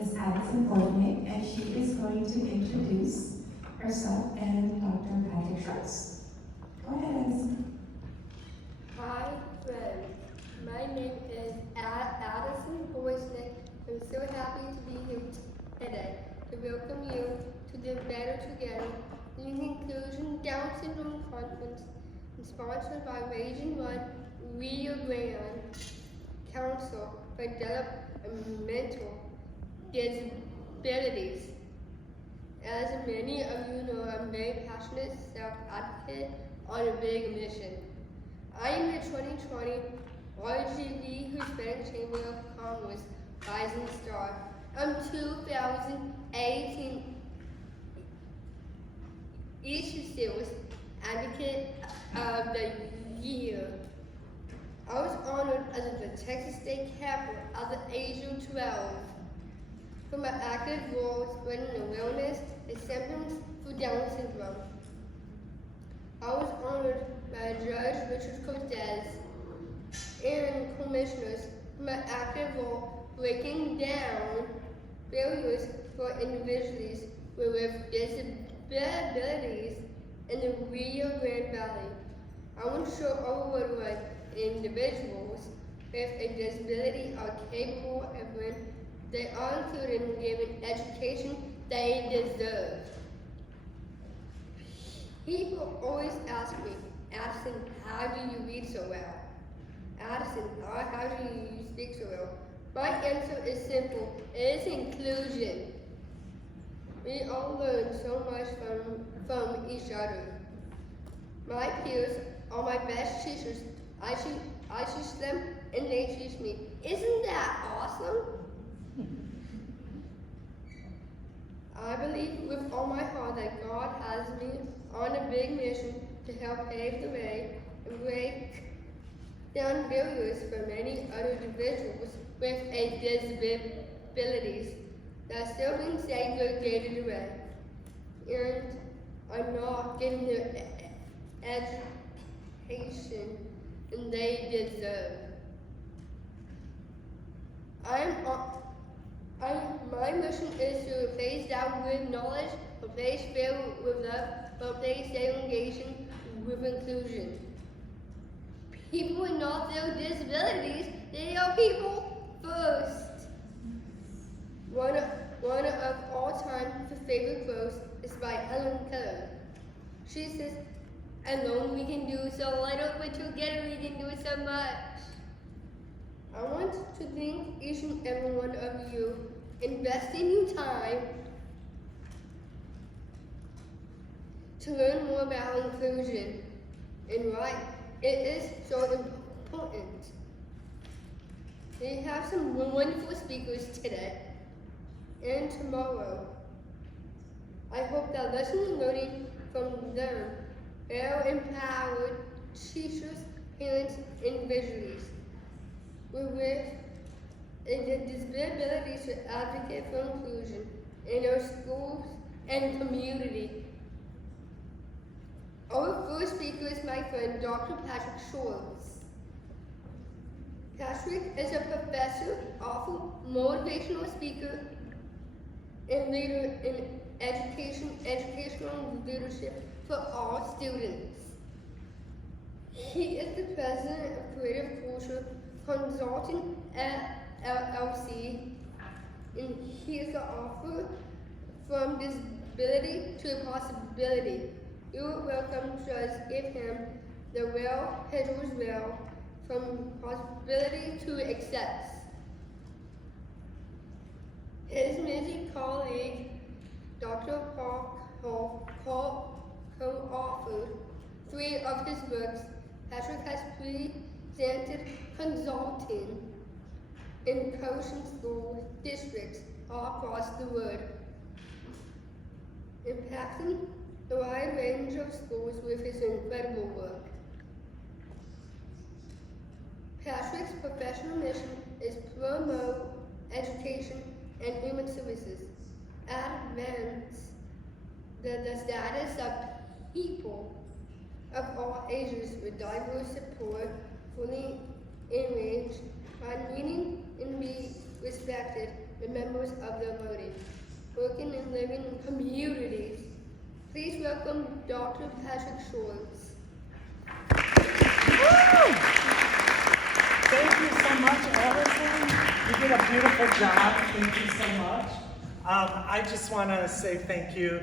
is Addison Bortnick, and she is going to introduce herself and Dr. Patrick Schwartz. Go ahead, Addison. Hi, friends. My name is Addison Bortnick. I'm so happy to be here today to welcome you to the Better Together in Inclusion Down Syndrome Conference, sponsored by Region 1 Rio Grande Council for Developmental Disabilities. As many of you know, I'm a very passionate self-advocate on a big mission. I am the 2020 RGV Hispanic Chamber of Commerce Rising Star. I'm 2018 East Sales Advocate of the Year. I was honored as the Texas State Captain at the age of 12 for my active role spreading awareness and symptoms for Down syndrome. I was honored by Judge Richard Cortez and commissioners for my active role breaking down barriers for individuals with disabilities in the Rio Grande Valley. I want to show overall what individuals with a disability are capable of when they are included and given education they deserve. People always ask me, Addison, how do you read so well? Addison, how do you speak so well? My answer is simple. It is inclusion. We all learn so much from each other. My peers are my best teachers. I teach them and they teach me. Isn't that awesome? I believe with all my heart that God has me on a big mission to help pave the way and break down barriers for many other individuals with disabilities that still being segregated away and are not getting the education they deserve. My mission is to replace doubt with knowledge, replace fear with love, replace segregation with inclusion. People with not their disabilities, they are people first. One of all time favorite quotes is by Helen Keller. She says, alone we can do so little, but together we can do so much. I want to thank each and every one of you investing your time to learn more about inclusion and why it is so important. We have some wonderful speakers today and tomorrow. I hope that listening and learning from them will empower teachers, parents, and individuals with disabilities to advocate for inclusion in our schools and community. Our first speaker is my friend, Dr. Patrick Schwartz. Patrick is a professor, author, motivational speaker, and leader in educational leadership for all students. He is the president of Creative Culture Consulting LLC, and he is the author From Disability to Possibility. You are welcome to just give him the well, Pedro's well, from possibility to excess. His music colleague, Dr. Paul co-authored 3 of his books. Patrick has presented consulting in coaching school districts all across the world, impacting a wide range of schools with his incredible work. Patrick's professional mission is promote education and human services, advance the status of people of all ages with diverse support, fully engaged, find meaning and be respected the members of the body, working and living in communities. Please welcome Dr. Patrick Schwartz. Thank you so much, Addison. You did a beautiful job. Thank you so much. I just want to say thank you.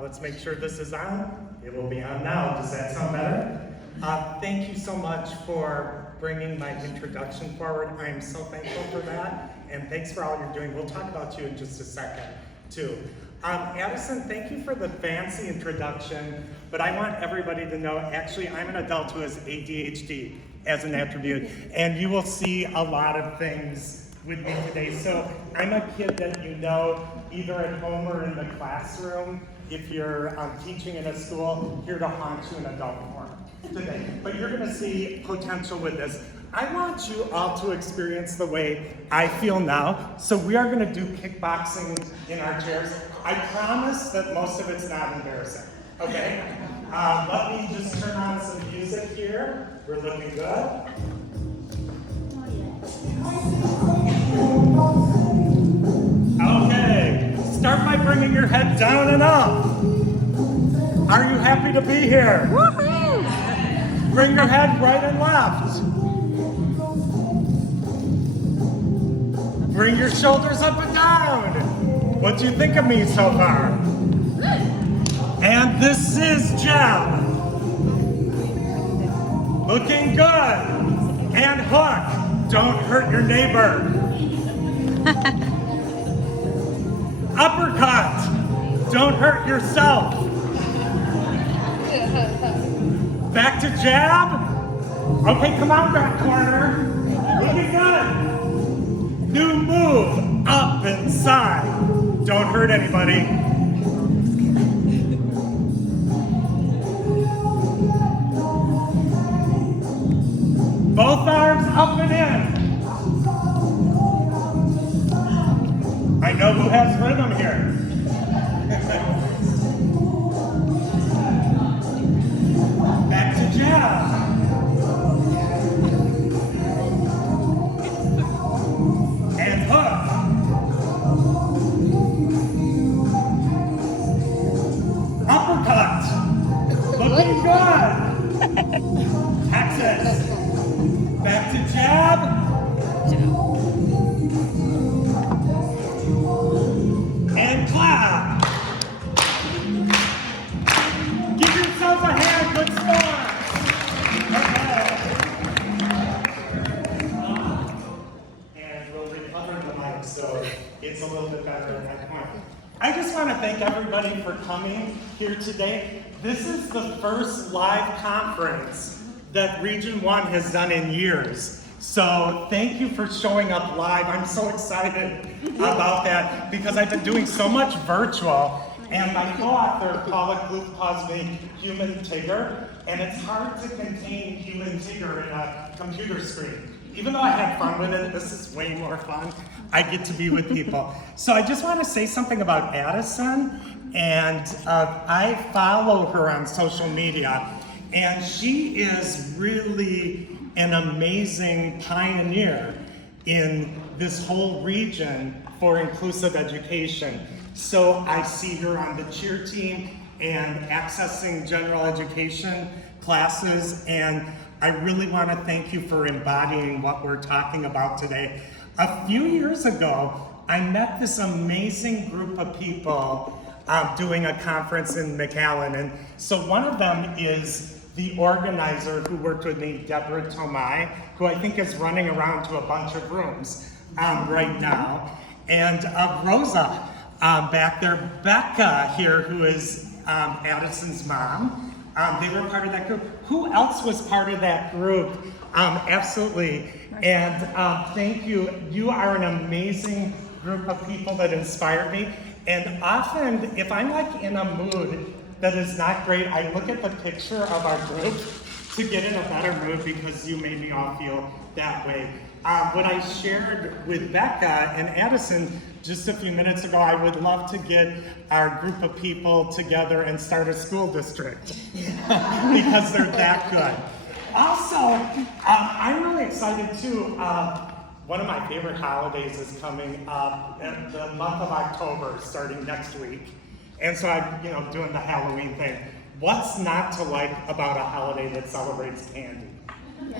Let's make sure this is on. It will be on now. Does that sound better? Thank you so much for bringing my introduction forward. I'm so thankful for that. And thanks for all you're doing. We'll talk about you in just a second, too. Addison, thank you for the fancy introduction, but I want everybody to know, actually, I'm an adult who has ADHD as an attribute, and you will see a lot of things with me today. So I'm a kid that you know, either at home or in the classroom, if you're teaching in a school, here to haunt you in adult form today. But you're gonna see potential with this. I want you all to experience the way I feel now. So we are gonna do kickboxing in our chairs. I promise that most of it's not embarrassing, okay? Let me just turn on some music here. We're looking good. Okay, start by bringing your head down and up. Are you happy to be here? Woohoo! Bring your head right and left. Bring your shoulders up and down. What do you think of me so far? And this is jab. Looking good. And hook. Don't hurt your neighbor. Uppercut. Don't hurt yourself. Back to jab. Okay, come on, back corner. Looking good. New move. Up and side. Don't hurt anybody. Both arms up and in. I know who has rhythm here. Back to jab. And hook. Uppercut. Looking good. Texas. Back to jab. And clap. Give yourself a hand, good sport. Okay. And we'll recover the mic so it's a little bit better at that point. I just want to thank everybody for coming here today. This is the first live conference that Region 1 has done in years. So thank you for showing up live. I'm so excited about that because I've been doing so much virtual, and my co-author, Paula Kluth, calls me Human Tigger, and it's hard to contain Human Tigger in a computer screen. Even though I had fun with it, this is way more fun. I get to be with people. So I just want to say something about Addison, and I follow her on social media. And she is really an amazing pioneer in this whole region for inclusive education. So I see her on the cheer team and accessing general education classes, and I really want to thank you for embodying what we're talking about today. A few years ago, I met this amazing group of people doing a conference in McAllen, and so one of them is the organizer who worked with me, Deborah Tomei, who I think is running around to a bunch of rooms right now. And Rosa back there, Becca here, who is Addison's mom. They were part of that group. Who else was part of that group? Absolutely. And thank you. You are an amazing group of people that inspire me. And often, if I'm like in a mood that is not great, I look at the picture of our group to get in a better mood because you made me all feel that way. What I shared with Becca and Addison just a few minutes ago, I would love to get our group of people together and start a school district because they're that good. Also, I'm really excited too. one of my favorite holidays is coming up in the month of October, starting next week. And so I'm, doing the Halloween thing. What's not to like about a holiday that celebrates candy?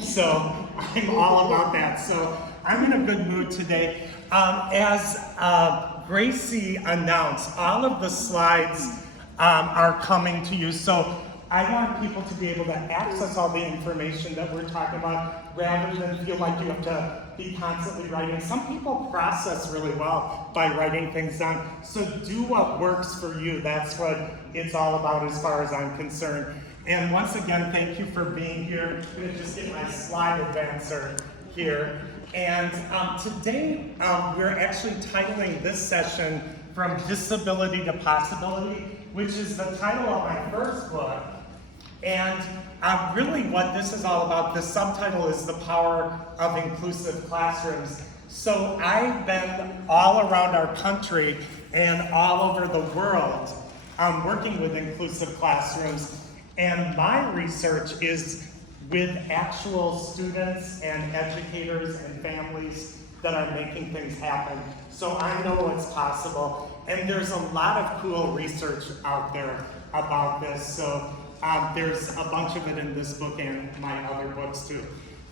So I'm all about that. So I'm in a good mood today. As Gracie announced, all of the slides are coming to you. So I want people to be able to access all the information that we're talking about rather than feel like you have to be constantly writing. Some people process really well by writing things down. So do what works for you. That's what it's all about as far as I'm concerned. And once again, thank you for being here. I'm going to just get my slide advancer here. And today, we're actually titling this session From Disability to Possibility, which is the title of my first book. And really what this is all about, the subtitle is The Power of Inclusive Classrooms. So I've been all around our country and all over the world working with inclusive classrooms. And my research is with actual students and educators and families that are making things happen. So I know what's possible. And there's a lot of cool research out there about this. So there's a bunch of it in this book and my other books too.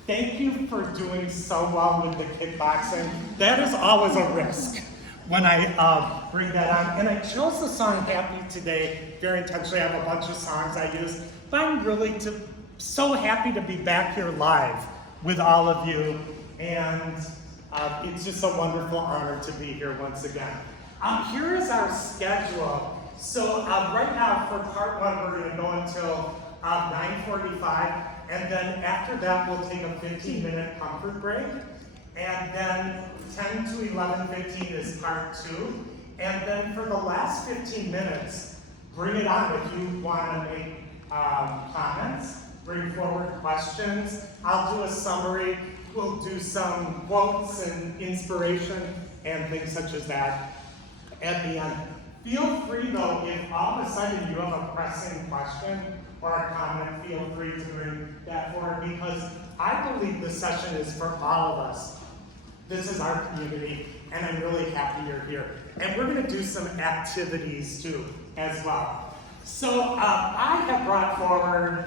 Thank you for doing so well with the kickboxing. That is always a risk when I bring that on. And I chose the song Happy today very intentionally. I have a bunch of songs I use, but I'm really so happy to be back here live with all of you. And it's just a wonderful honor to be here once again. Here is our schedule. So right now for part one, we're going to go until 9:45, and then after that we'll take a 15-minute comfort break, and then 10 to 11:15 is part two, and then for the last 15 minutes, bring it on if you want to make comments, bring forward questions. I'll do a summary. We'll do some quotes and inspiration and things such as that at the end. Feel free though, if all of a sudden you have a pressing question or a comment, feel free to bring that forward, because I believe this session is for all of us. This is our community, and I'm really happy you're here. And we're gonna do some activities too, as well. So I have brought forward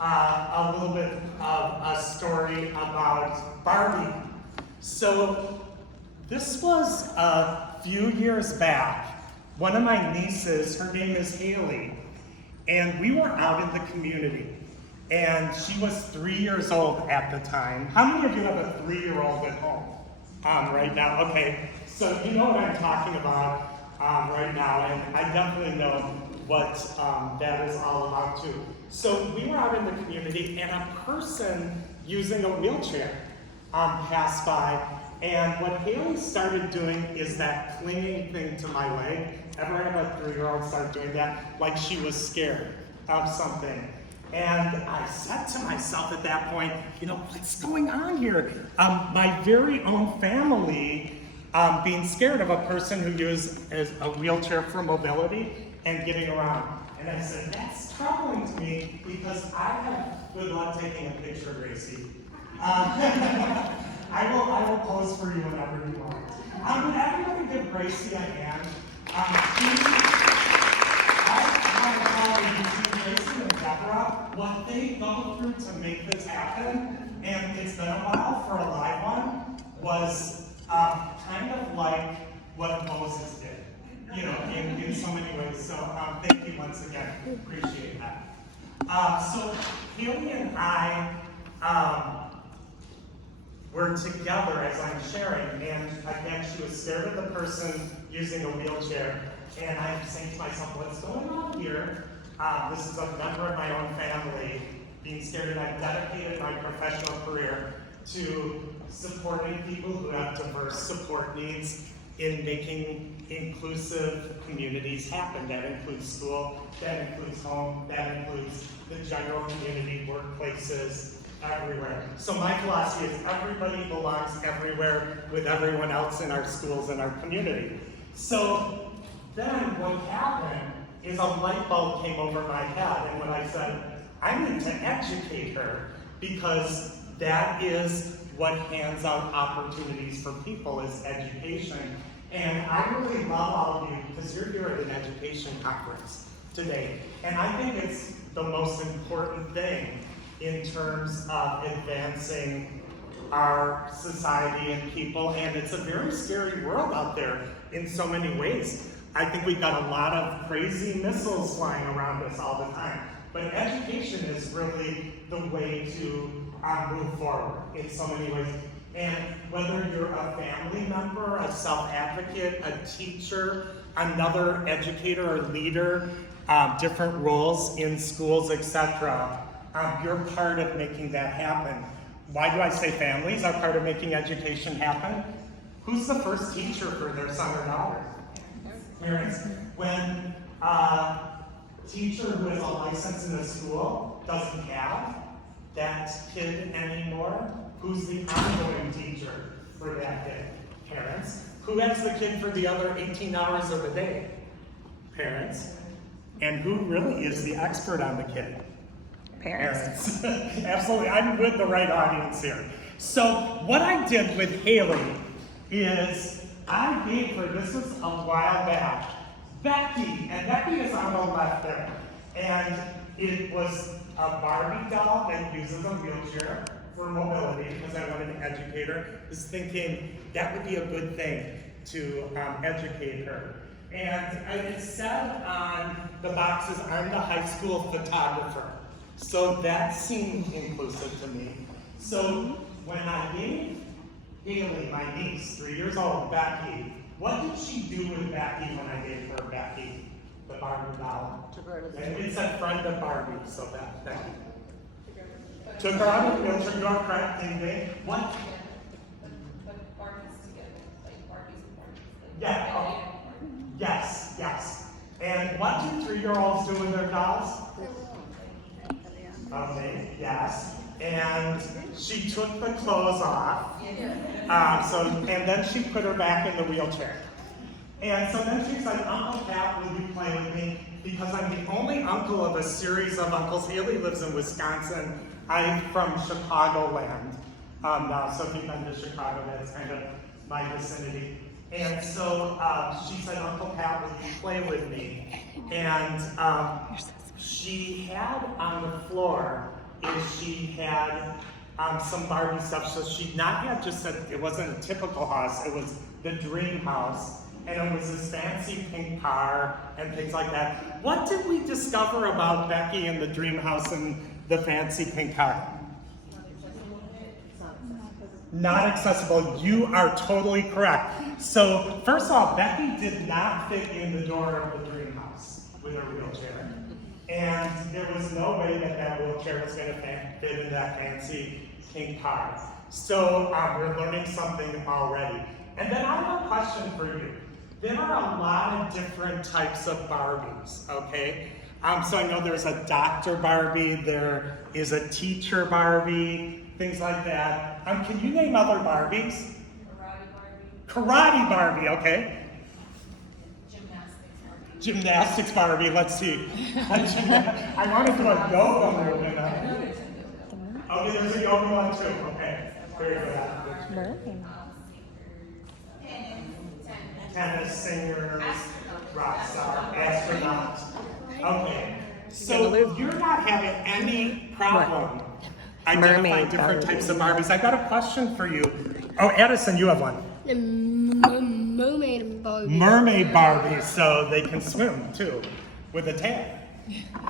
a little bit of a story about Barbie. So this was a few years back. One of my nieces, her name is Haley, and we were out in the community, and she was 3 years old at the time. How many of you have a 3-year-old at home right now? Okay, so you know what I'm talking about right now, and I definitely know what that is all about too. So we were out in the community, and a person using a wheelchair passed by. And what Haley started doing is that clinging thing to my leg. Ever have a 3-year-old start doing that? Like she was scared of something. And I said to myself at that point, what's going on here? My very own family being scared of a person who uses a wheelchair for mobility and getting around. And I said, that's troubling to me because I have good luck taking a picture, Gracie. I will pose for you whenever you want. Would everybody give Gracie a hand? Gracie and Deborah, what they go through to make this happen, and it's been a while for a live one, was kind of like what Moses did, in so many ways. So thank you once again, appreciate that. So Haley and I, we're together as I'm sharing, and again, she was scared of the person using a wheelchair, and I'm saying to myself, what's going on here? This is a member of my own family being scared, and I've dedicated my professional career to supporting people who have diverse support needs in making inclusive communities happen. That includes school, that includes home, that includes the general community, workplaces, everywhere. So my philosophy is everybody belongs everywhere with everyone else in our schools and our community. So then what happened is a light bulb came over my head, and when I said, I need to educate her because that is what hands out opportunities for people is education. And I really love all of you because you're here at an education conference today. And I think it's the most important thing in terms of advancing our society and people. And it's a very scary world out there in so many ways. I think we've got a lot of crazy missiles flying around us all the time. But education is really the way to move forward in so many ways. And whether you're a family member, a self-advocate, a teacher, another educator or leader, different roles in schools, etc., you're part of making that happen. Why do I say families are part of making education happen? Who's the first teacher for their son or daughter? Parents. When a teacher who is a license in the school doesn't have that kid anymore, who's the ongoing teacher for that kid? Parents. Who has the kid for the other 18 hours of the day? Parents. And who really is the expert on the kid? Parents. Absolutely, I'm with the right audience here. So what I did with Haley is I gave her, this was a while back, Becky, and Becky is on the left there. And it was a Barbie doll that uses a wheelchair for mobility, because I wanted to educate her. I was thinking that would be a good thing to educate her. And it said on the boxes, I'm the high school photographer. So that seemed inclusive to me. So when I gave Haley, my niece, 3 years old, Becky, what did she do with Becky when I gave her Becky, the Barbie doll? And it said friend of Barbie, so that Becky. Took her out of the wheelchair, to our craft thing day. What? Put Barbies together, like Barbies and Barbies. Yeah. Oh. Yes, yes. And what do 3-year-olds do with their dolls? Okay, yes. And she took the clothes off. And then she put her back in the wheelchair. And so then she's like, Uncle Pat, will you play with me? Because I'm the only uncle of a series of uncles. Haley lives in Wisconsin. I'm from Chicagoland now, so if you've been to Chicago, that's kind of my vicinity. And so she said, Uncle Pat, will you play with me? And she had on the floor, she had some Barbie stuff. So she not had just said, it wasn't a typical house, it was the dream house. And it was this fancy pink car and things like that. What did we discover about Becky and the dream house and the fancy pink car? Not accessible. You are totally correct. So first off, Becky did not fit in the door of the dream house with her wheelchair. And there was no way that that wheelchair was going to fit in that fancy pink car. So we're learning something already. And then I have a question for you. There are a lot of different types of Barbies, okay? So I know there's a Dr. Barbie, there is a teacher Barbie, things like that. Can you name other Barbies? Karate Barbie, okay. Gymnastics Barbie, let's see. I want to do a yoga movement. Okay, there's a yoga one too, okay. Very good. Tennis, singers, rock star, astronaut. Okay, so you're not having any problem identifying different types of Barbies. I got a question for you. Oh, Addison, you have one. Mermaid Barbie. Mermaid Barbie, so they can swim too, with a tag.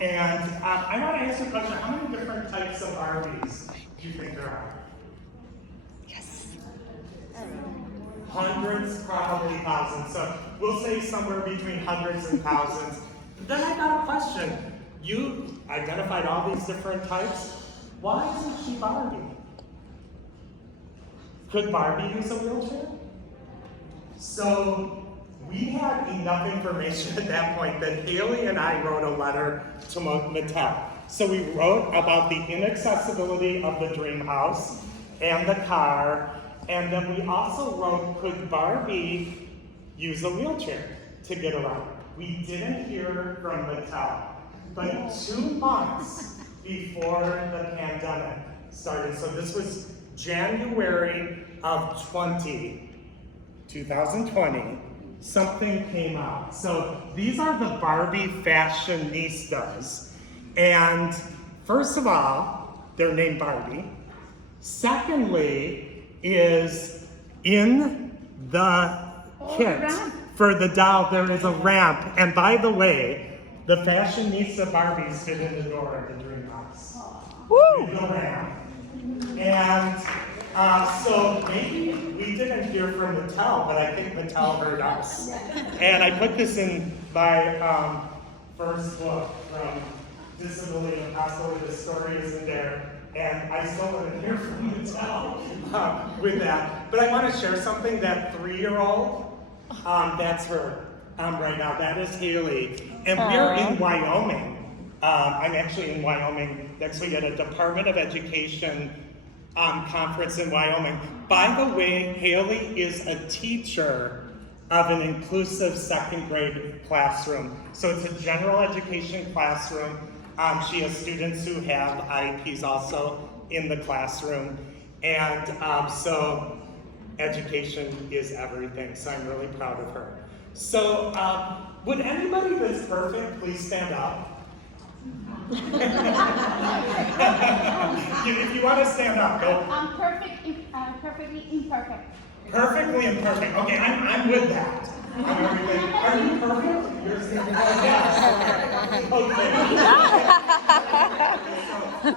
And I want to ask you a question. How many different types of Barbies do you think there are? Hundreds, probably thousands. So we'll say somewhere between hundreds and thousands. Then I got a question. You identified all these different types. Why isn't she Barbie? Could Barbie use a wheelchair? So we had enough information at that point that Haley and I wrote a letter to Mattel. So we wrote about the inaccessibility of the dream house and the car. And then we also wrote, could Barbie use a wheelchair to get around? We didn't hear from Mattel, but 2 months before the pandemic started, so this was January of 2020, something came out. So these are the Barbie Fashionistas. And first of all, they're named Barbie. Secondly, is in the kit for the doll, there is a ramp. And by the way, the Fashionista Barbies fit in the door of the dream house. Woo! The ramp. And so maybe we didn't hear from Mattel, but I think Mattel heard us. And I put this in my first book from Disability Impossible. The story is in there. And I still want to hear from Mattel with that. But I want to share something. That 3-year-old, that's her right now. That is Haley. And we're in Wyoming. I'm actually in Wyoming next week at a Department of Education conference in Wyoming. By the way, Haley is a teacher of an inclusive 2nd grade classroom. So it's a general education classroom. She has students who have IEPs also in the classroom. And so education is everything. So I'm really proud of her. So would anybody that's perfect please stand up? If you want to stand up, go. I'm perfectly imperfect. Perfectly imperfect. Okay, I'm with that. Are you perfect? You're standing up. Yes. Okay.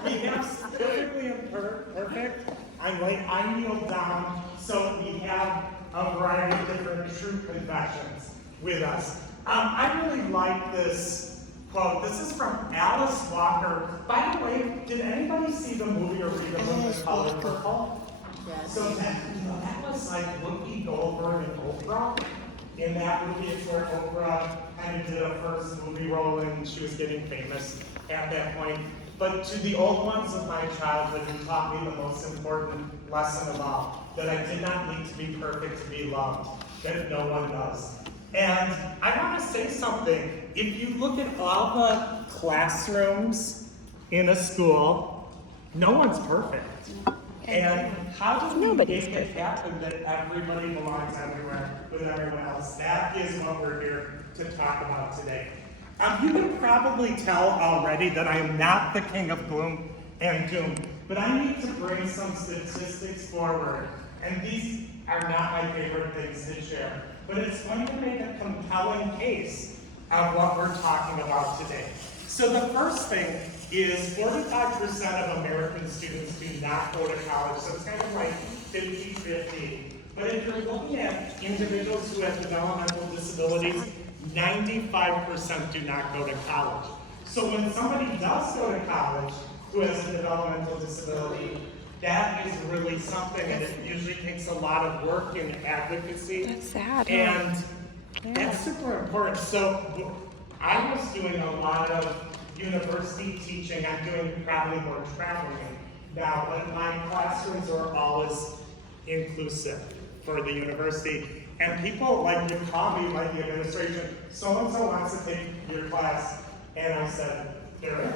We have perfectly imperfect. I'm like, I kneel down. So we have a variety of different truth confessions with us. I really like this quote. This is from Alice Walker. By the way, did anybody see the movie or read the book The Color Purple? Yes. So that was like Whoopi Goldberg and Oprah. In that movie, it's where Oprah kind of did a first movie role and she was getting famous at that point. But to the old ones of my childhood who taught me the most important lesson of all, that I did not need to be perfect to be loved, that no one does. And I want to say something. If you look at all the classrooms in a school, no one's perfect. And how do we make it happen that everybody belongs everywhere with everyone else? That is what we're here to talk about today. You can probably tell already that I am not the king of gloom and doom, but I need to bring some statistics forward. And these are not my favorite things to share, but it's going to make a compelling case of what we're talking about today. So the first thing is 45% of American students do not go to college, so it's kind of like 50-50. But if you're looking at individuals who have developmental disabilities, 95% do not go to college. So when somebody does go to college who has a developmental disability, that is really something, and it usually takes a lot of work and advocacy. That's sad. And that's super important. So I was doing a lot of university teaching. I'm doing probably more traveling now, but my classrooms are always inclusive for the university. And people like would call me, like the administration, so-and-so wants to take your class. And I said, they're in.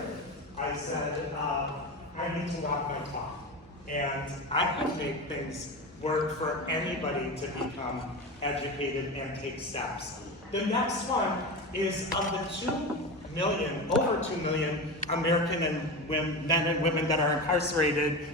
I said, I need to walk my talk. And I can make things work for anybody to become educated and take steps. The next one is of the 2 million, over 2 million American and men and women that are incarcerated,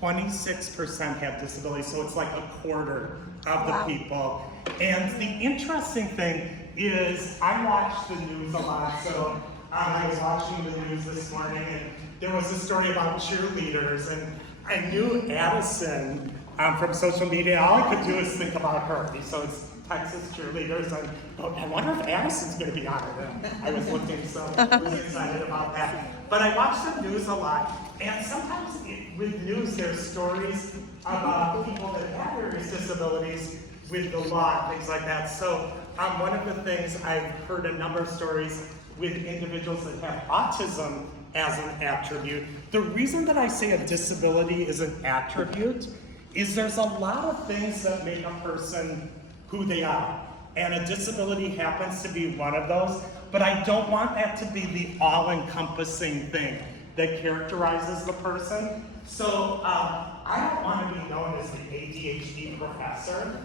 26% have disabilities, so it's like a quarter of the people. And the interesting thing is, I watch the news a lot, so I was watching the news this morning, and there was a story about cheerleaders, and I knew Addison from social media. All I could do is think about her. So it's Texas cheerleaders, and I wonder if Addison's going to be on it. And I was looking, so I was excited about that. But I watch the news a lot, and sometimes with news there's stories about people that have various disabilities with the law and things like that. So one of the things, I've heard a number of stories with individuals that have autism as an attribute. The reason that I say a disability is an attribute is there's a lot of things that make a person who they are. And a disability happens to be one of those, but I don't want that to be the all-encompassing thing that characterizes the person. So I don't want to be known as the ADHD professor.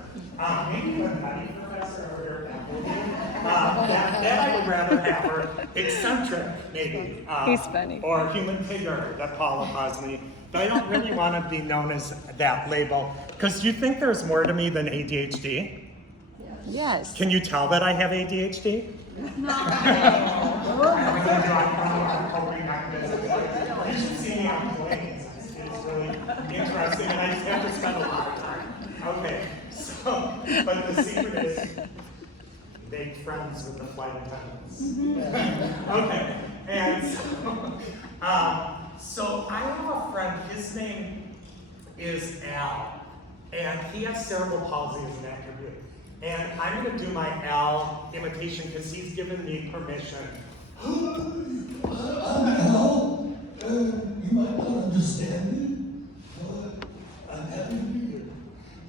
Maybe the nutty professor over here at that building. That I would rather have, or eccentric, maybe. He's funny. Or human figure that Paula calls me. But I don't really want to be known as that label. Because do you think there's more to me than ADHD? Yes. Can you tell that I have ADHD? No. I'm going to do coping mechanisms. You should see me on planes. It's really interesting, and I just have to spend a lot of time. Okay, so, but the secret is make friends with the flight attendants. Okay, and so I have a friend, his name is Al, and he has cerebral palsy as an attribute. And I'm going to do my Al imitation because he's given me permission. I'm Al. You might not understand me, but I'm happy to be here.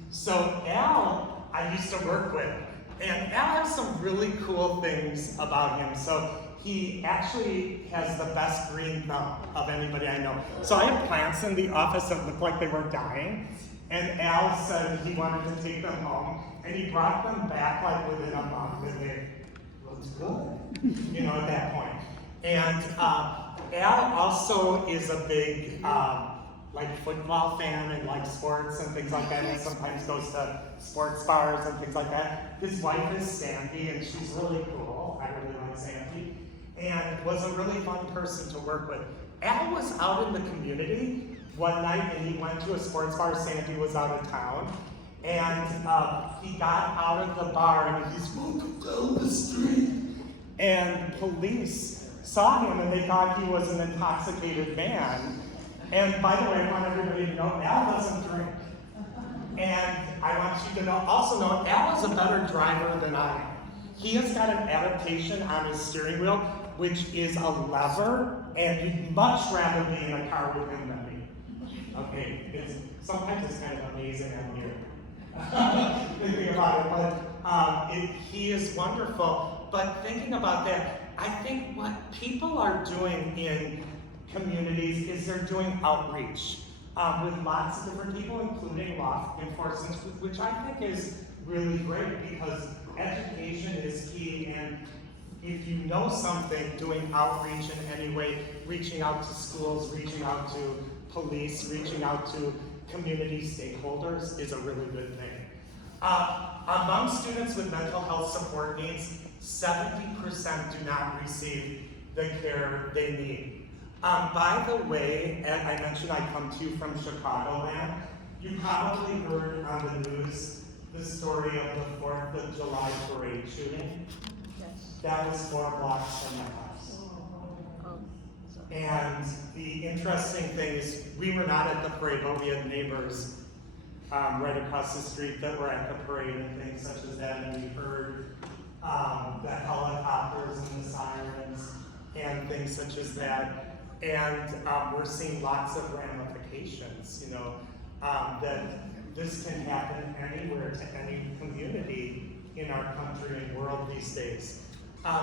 So Al, I used to work with, and Al has some really cool things about him. So he actually has the best green thumb of anybody I know. So I have plants in the office that look like they were dying, and Al said he wanted to take them home, and he brought them back like within a month, and they looked good, you know, at that point. And Al also is a big like football fan and likes sports and things like that, and sometimes goes to sports bars and things like that. His wife is Sandy, and she's really cool. I really like Sandy, and was a really fun person to work with. Al was out in the community one night, and he went to a sports bar. Sandy was out of town, and he got out of the bar, and he's walking down the street, and police saw him, and they thought he was an intoxicated man. And by the way, I want everybody to know, Al doesn't drink. And I want you to also know, Al is a better driver than I am. He has got an adaptation on his steering wheel, which is a lever, and you'd much rather be in a car with him than me. Okay, sometimes it's kind of amazing out here. Thinking about it, but he is wonderful. But thinking about that, I think what people are doing in communities is they're doing outreach with lots of different people, including law enforcement, which I think is really great because education is key, and if you know something, doing outreach in any way, reaching out to schools, reaching out to police, reaching out to community stakeholders is a really good thing. Among students with mental health support needs, 70% do not receive the care they need. By the way, I mentioned I come to you from Chicagoland. You probably heard on the news the story of the 4th of July parade shooting. Yes. That was 4 blocks from my house. And the interesting thing is, we were not at the parade, but we had neighbors right across the street that were at the parade and things such as that, and we heard the helicopters and the sirens and things such as that. And we're seeing lots of ramifications, you know, that this can happen anywhere to any community in our country and world these days.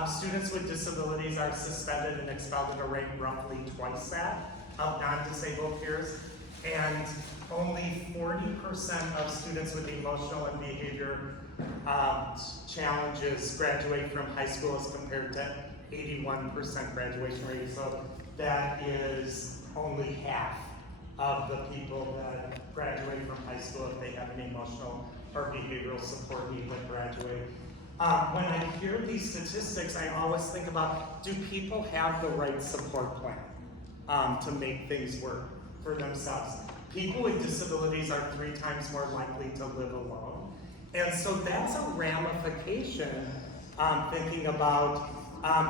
Students with disabilities are suspended and expelled at a rate roughly twice that of non-disabled peers, and only 40% of students with emotional and behavior challenges graduate from high school as compared to 81% graduation rate. So that is only half of the people that graduate from high school if they have an emotional or behavioral support need that graduate. When I hear these statistics, I always think about, do people have the right support plan to make things work for themselves? People with disabilities are 3 times more likely to live alone. And so that's a ramification, thinking about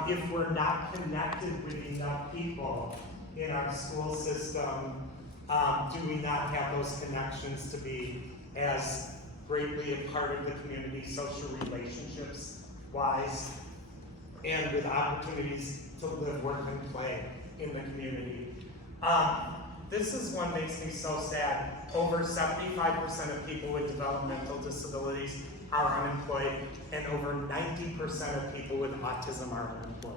if we're not connected with enough people in our school system, do we not have those connections to be as greatly a part of the community, social relationships wise, and with opportunities to live, work, and play in the community. This is one makes me so sad. Over 75% of people with developmental disabilities are unemployed, and over 90% of people with autism are unemployed.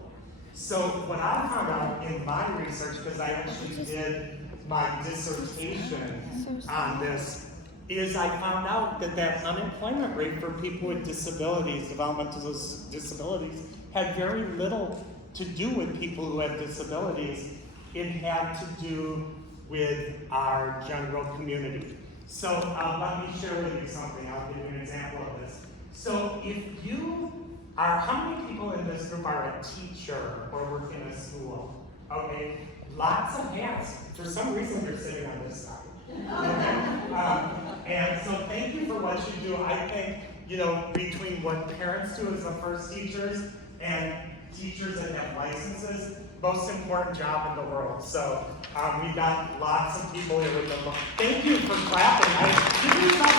So what I found out in my research, because I actually did my dissertation on this is I found out that unemployment rate for people with disabilities, developmental disabilities, had very little to do with people who have disabilities. It had to do with our general community. So let me share with you something. I'll give you an example of this. So if you are, how many people in this group are a teacher or work in a school? Okay, lots of hands. For some reason, you're sitting on this side. Okay? And so thank you for what you do. I think, between what parents do as the first teachers and teachers that have licenses, most important job in the world. So we've got lots of people here with them. Thank you for clapping. Give me some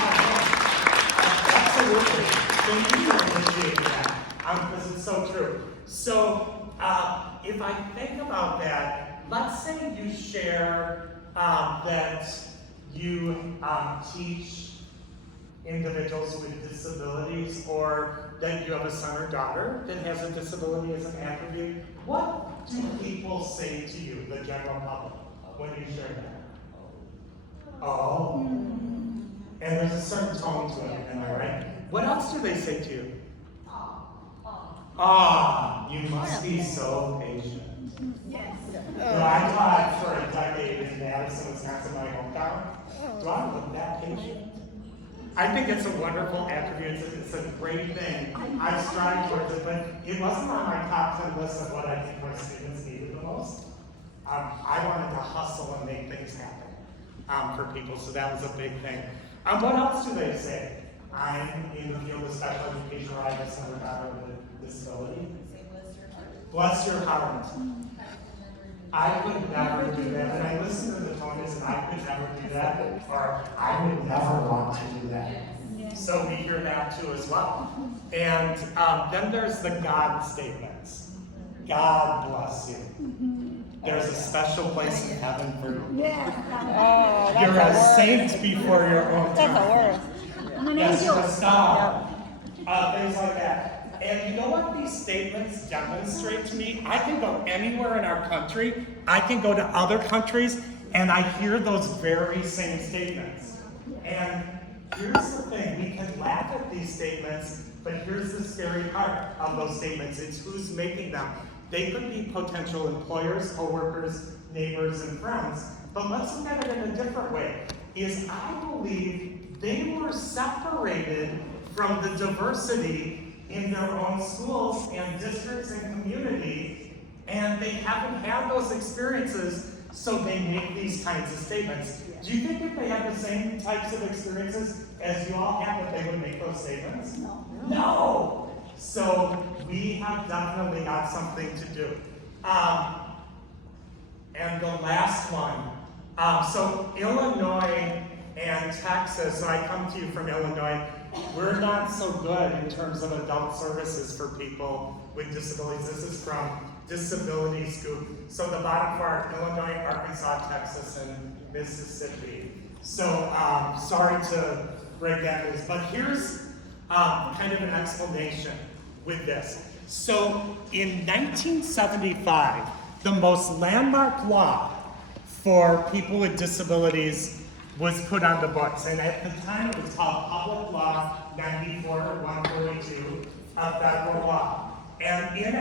Absolutely. Thank you for initiating that. Because it's so true. So if I think about that, let's say you share that you teach individuals with disabilities, or that you have a son or daughter that has a disability as an attribute. What do people say to you, the general public, when you share that? Oh. And there's a certain tone to it, am I right? What else do they say to you? You must be so patient. Yes. I taught for a decade in Addison, Wisconsin, my hometown. Do I look that patient? I think it's a wonderful attribute. It's a great thing. I've strived towards it, but it wasn't on my top 10 list of what I think my students needed the most. I wanted to hustle and make things happen for people, so that was a big thing. What else do they say? I'm in the field of special education, or I have a son or daughter with a disability. Bless your heart. I would never do that, and I listen to the toners, and I could never do that, or I would never want to do that. So we hear that too as well. And then there's the God statements. God bless you. There's a special place in heaven for you. Oh, You're a saint before your own time. That's a word. Yes, you're a star. Things like that. And you know what these statements demonstrate to me? I can go anywhere in our country, I can go to other countries, and I hear those very same statements. And here's the thing, we can laugh at these statements, but here's the scary part of those statements. It's who's making them. They could be potential employers, coworkers, neighbors, and friends. But let's look at it in a different way. I believe they were separated from the diversity in their own schools and districts and community, and they haven't had those experiences, so they make these kinds of statements. Do you think if they had the same types of experiences as you all have, that they would make those statements? No! So we have definitely got something to do. And the last one. So Illinois and Texas, so I come to you from Illinois, we're not so good in terms of adult services for people with disabilities. This is from Disability Scoop. So the bottom part, Illinois, Arkansas, Texas, and Mississippi. So sorry to break that news, but here's kind of an explanation with this. So in 1975, the most landmark law for people with disabilities was put on the books, and at the time it was called Public Law 94-142 of federal law. And in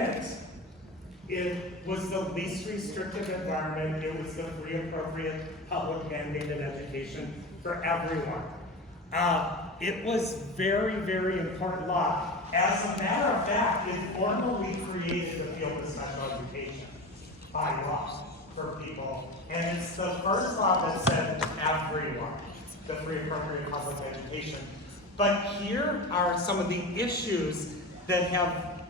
it was the least restrictive environment. It was the free, appropriate, public mandated education for everyone. It was very, very important law. As a matter of fact, it formally created the field of special education by law for people. And it's the first law that said everyone, the free, appropriate public education. But here are some of the issues that have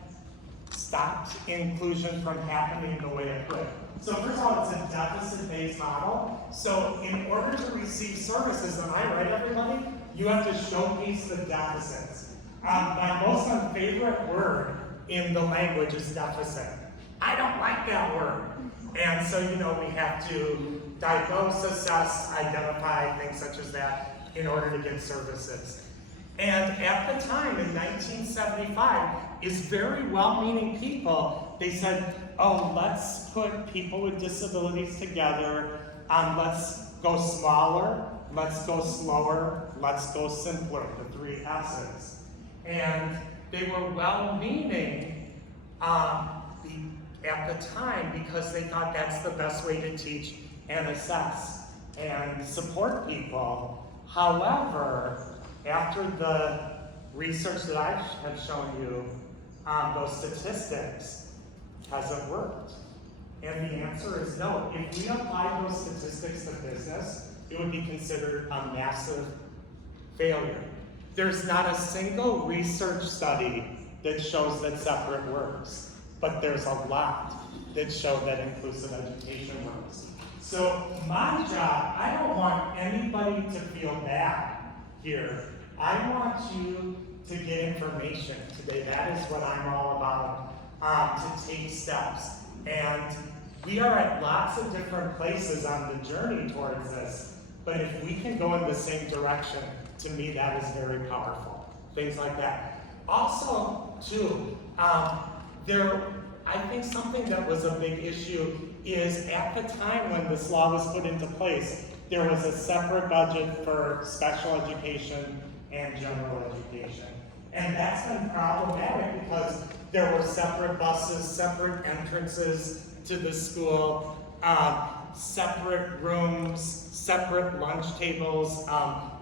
stopped inclusion from happening the way it could. So first of all, it's a deficit-based model. So in order to receive services, am I right, everybody? You have to showcase the deficits. My most unfavorite word in the language is deficit. I don't like that word. And so, we have to diagnose, assess, identify, things such as that in order to get services. And at the time, in 1975, is very well-meaning people, they said, oh, let's put people with disabilities together, let's go smaller, let's go slower, let's go simpler, the 3 S's. And they were well-meaning at the time because they thought that's the best way to teach and assess and support people. However, after the research that I have shown you, those statistics, has it worked? And the answer is no. If we applied those statistics to business, it would be considered a massive failure. There's not a single research study that shows that separate works, but there's a lot that show that inclusive education works. So my job, I don't want anybody to feel bad here. I want you to get information today. That is what I'm all about, to take steps. And we are at lots of different places on the journey towards this, but if we can go in the same direction, to me that is very powerful. Things like that. Also, too, I think something that was a big issue is at the time when this law was put into place, there was a separate budget for special education and general education. And that's been problematic because there were separate buses, separate entrances to the school, separate rooms, separate lunch tables,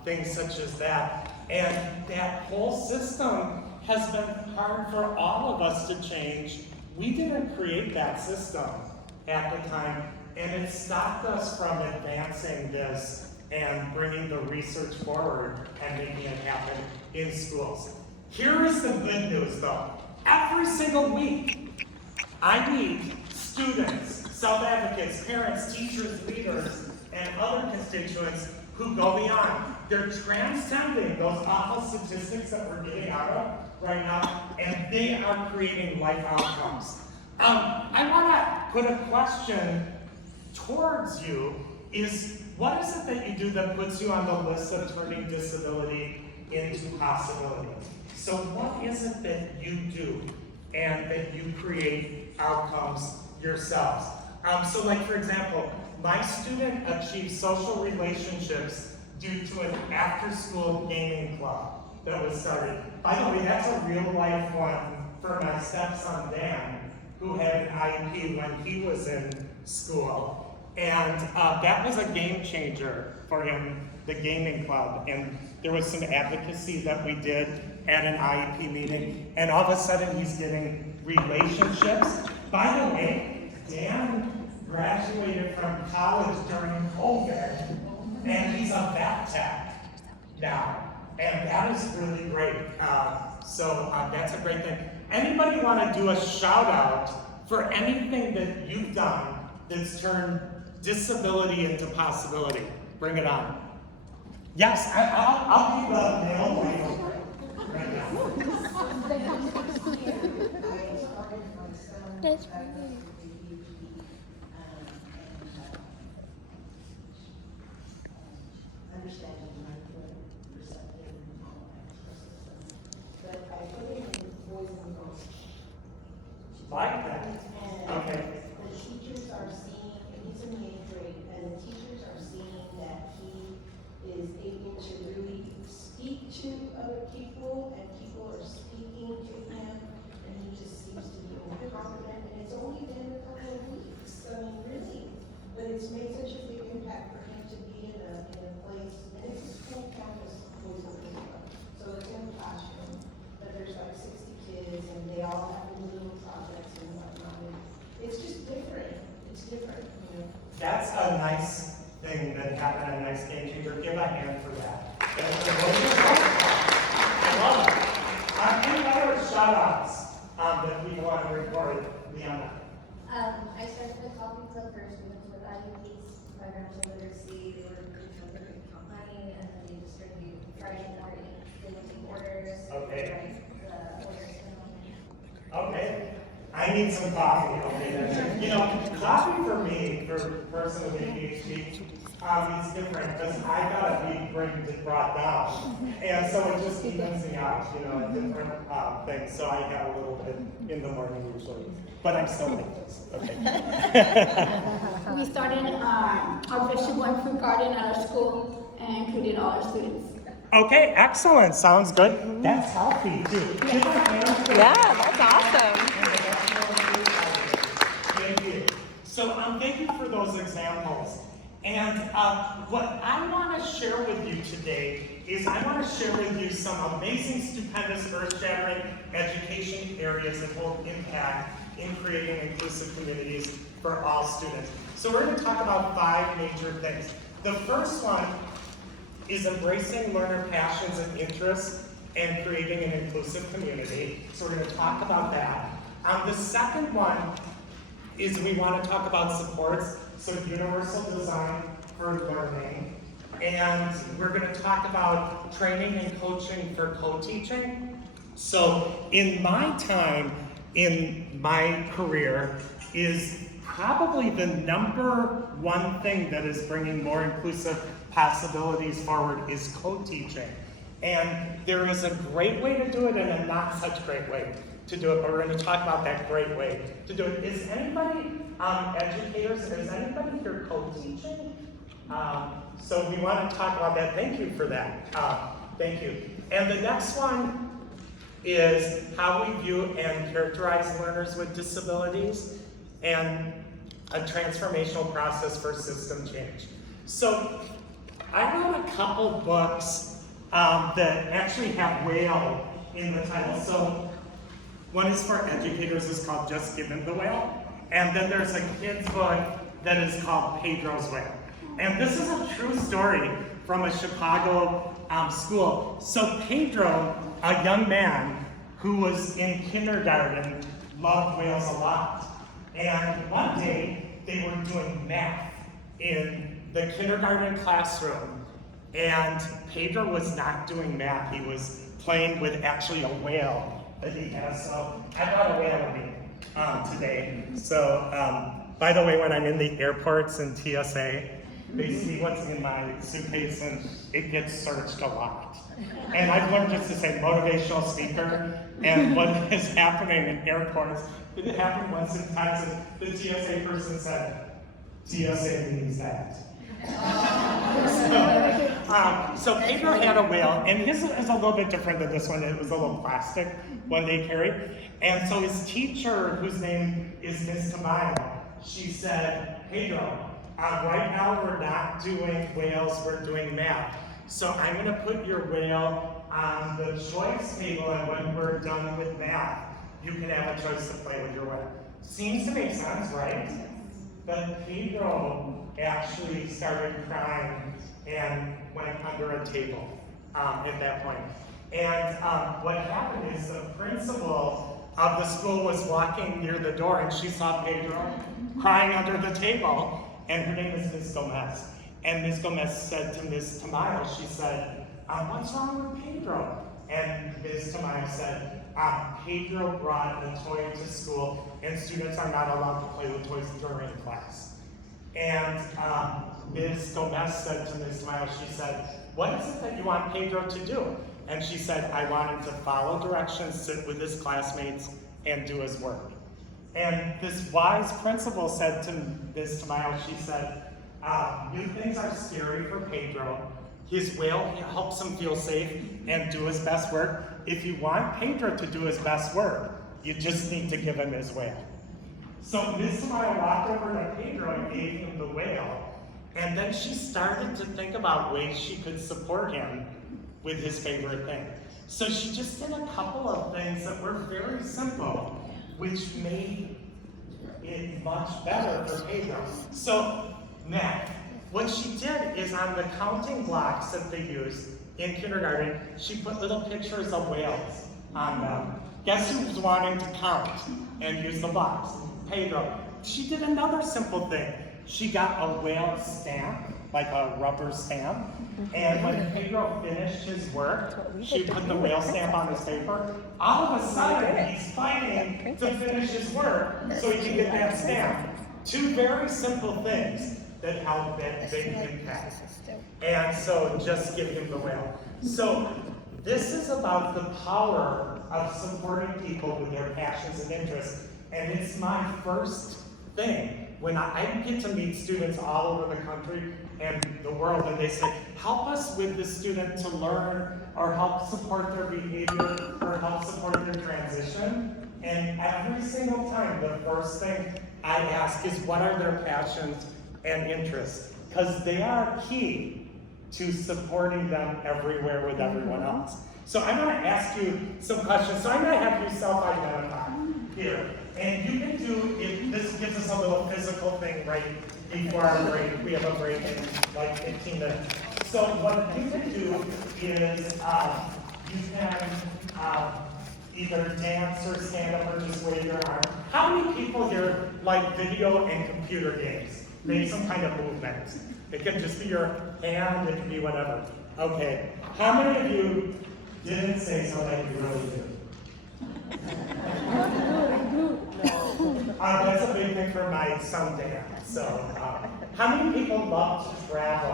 things such as that. And that whole system has been hard for all of us to change. We didn't create that system at the time, and it stopped us from advancing this and bringing the research forward and making it happen in schools. Here is the good news though. Every single week, I meet students, self-advocates, parents, teachers, leaders, and other constituents who go beyond. They're transcending those awful statistics that we're getting out of right now, and they are creating life outcomes. I want to put a question towards you is, what is it that you do that puts you on the list of turning disability into possibility? So what is it that you do and that you create outcomes yourselves? So like for example, my student achieved social relationships due to an after-school gaming club that was started. By the way, that's a real life one for my stepson Dan, who had an IEP when he was in school. And that was a game changer for him, the gaming club. And there was some advocacy that we did at an IEP meeting. And all of a sudden he's getting relationships. By the way, Dan graduated from college during COVID, and he's a vet tech now. And that is really great. So that's a great thing. Anybody want to do a shout out for anything that you've done that's turned disability into possibility? Bring it on. Yes, I'll be the male leader right now. That's really understanding my receptive and all that. But I put it in boys and girls. Like that. And Okay. the teachers are seeing, he's in the 8th grade, and the teachers are seeing that he is able to really speak to other people, and people are speaking to him, and he just seems to be more confident, and it's only been a couple of weeks, I mean, really, but it's made such a big impact for him to be in a place, and it's a school campus, boys and girls, so it's in a classroom, but there's like 60 kids, and they all have little projects and whatnot, and it's just different, it's different, you know. That's a nice thing that happened, a nice game changer. Give a hand for that. I love it. Any other shout outs that we want to record, Leanna? I started the coffee club for students with IEPs, financial literacy. They were contributing money, and then they just started writing orders. Okay. The orders. Okay. I need some coffee. Okay. You know, coffee for me, for a person with ADHD, It's different because I got a big brain brought down, and so it just evens me out, you know, different things. So I have a little bit in the morning usually, but I'm still like this. Okay. We started our vegetable and fruit garden at our school and included all our students. Okay, excellent. Sounds good. That's healthy too. Give a hand for Yeah, that's awesome. Thank you. So thank you for those examples. And what I want to share with you today is I want to share with you some amazing, stupendous, earth-shattering education areas that will impact in creating inclusive communities for all students. So we're going to talk about 5 major things. The first one is embracing learner passions and interests and creating an inclusive community. So we're going to talk about that. The second one is we want to talk about supports, so universal design for learning. And we're going to talk about training and coaching for co-teaching. So in my time, in my career, is probably the number one thing that is bringing more inclusive possibilities forward is co-teaching. And there is a great way to do it and a not such great way to do it, but we're going to talk about that great way to do it. Is anybody, educators, is anybody here co-teaching? So we want to talk about that. Thank you for that. Thank you. And the next one is how we view and characterize learners with disabilities and a transformational process for system change. So I wrote a couple books that actually have whale in the title. So one is for educators, it's called Just Give Him the Whale. And then there's a kid's book that is called Pedro's Whale. And this is a true story from a Chicago school. So Pedro, a young man who was in kindergarten, loved whales a lot. And one day they were doing math in the kindergarten classroom. And Pedro was not doing math, he was playing with actually a whale that he has. So I brought a whale with me today. So by the way, when I'm in the airports and TSA, they see what's in my suitcase and it gets searched a lot. And I've learned just to say motivational speaker, and what is happening in airports, it happened once in Texas, the TSA person said, TSA means that. So Pedro had a whale, and his is a little bit different than this one. It was a little plastic one they carried. And so his teacher, whose name is Miss Tamayo, she said, Pedro, right now we're not doing whales, we're doing math. So I'm gonna put your whale on the choice table, and when we're done with math, you can have a choice to play with your whale. Seems to make sense, right? But Pedro actually started crying and went under a table at that point. And what happened is the principal of the school was walking near the door, and she saw Pedro crying under the table, and her name is Ms. Gomez. And Ms. Gomez said to Ms. Tamayo, she said, what's wrong with Pedro? And Ms. Tamayo said, Pedro brought a toy to school, and students are not allowed to play with toys during class. And Ms. Gomez said to Ms. Tamayo, she said, what is it that you want Pedro to do? And she said, I want him to follow directions, sit with his classmates, and do his work. And this wise principal said to Ms. Tamayo, she said, new things are scary for Pedro. His whale helps him feel safe and do his best work. If you want Pedro to do his best work, you just need to give him his whale. So Ms. Tamayo walked over to Pedro and gave him the whale. And then she started to think about ways she could support him with his favorite thing. So she just did a couple of things that were very simple, which made it much better for Pedro. So math. What she did is on the counting blocks that they use in kindergarten, she put little pictures of whales on them. Guess who's wanting to count and use the blocks? Pedro. She did another simple thing. She got a whale stamp, like a rubber stamp, and when Pedro finished his work, she put the whale stamp on his paper. All of a sudden, he's fighting to finish his work so he can get that stamp. Two very simple things, that held that big impact. And so just give him the whale. So this is about the power of supporting people with their passions and interests. And it's my first thing. When I get to meet students all over the country and the world, and they say, help us with the student to learn, or help support their behavior, or help support their transition. And every single time, the first thing I ask is, what are their passions and interests? Because they are key to supporting them everywhere with everyone else. So I'm going to ask you some questions. So I'm going to have you self-identify here. And you can do, this gives us a little physical thing right before our break. We have a break in like 15 minutes. So what you can do is you can either dance or stand up or just wave your arm. How many people here like video and computer games? Make some kind of movement. It can just be your hand, it can be whatever. Okay, how many of you didn't say so like you really do? That's a big thing for my son Dan. So, how many people love to travel?